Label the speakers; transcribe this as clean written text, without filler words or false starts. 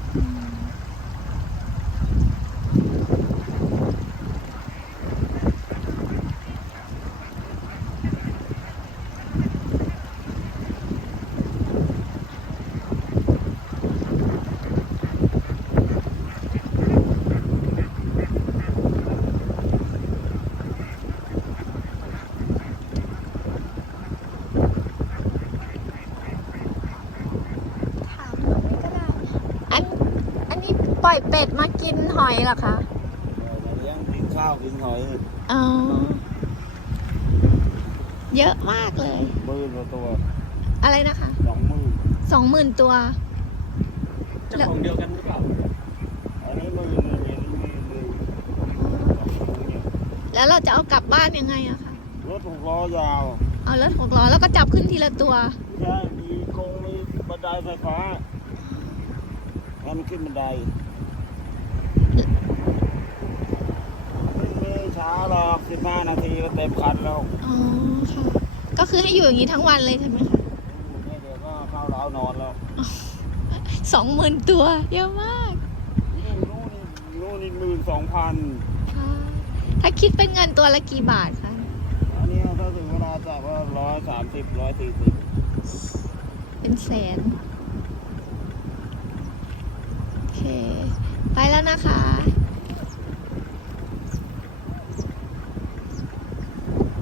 Speaker 1: ปล่อยเป็ดมากินหอยเหรอคะ
Speaker 2: เลี้ยงกินข้าวกินหอย
Speaker 1: อ๋อเยอะมากเลย
Speaker 2: 10,000 ตัว
Speaker 1: อะไรนะคะ20,000 ตัว
Speaker 3: เจ้าของเดียวกันหรือเปล่า
Speaker 2: อันนี้มือ
Speaker 1: แล้วเราจะเอากลับบ้านยังไงอะคะ
Speaker 2: รถ6 ล้อยาว
Speaker 1: เอารถ6 ล้อแล้วก็จับขึ้นทีละตัว
Speaker 2: ใช่มีบันไดไฟฟ้าให้มันขึ้นบันไดไม่ช้าหรอก15 นาทีก็เต็มคันแล้ว
Speaker 1: อ๋อค่ะก็คือให้อยู่อย่างนี้ทั้งวันเลยใช่ไหมคะ
Speaker 2: เดี๋ยวก็เข้าร้าวนอนแล้ว
Speaker 1: 20,000 ตัวเยอะมาก
Speaker 2: นู่นนี่12,000
Speaker 1: ค่ะถ้าคิดเป็นเงินตัวละกี่บาทคะ
Speaker 2: อันนี้ถ้าถึงเวลาจับก็130 140
Speaker 1: เป็นแสนโอเคไปแล้วนะคะ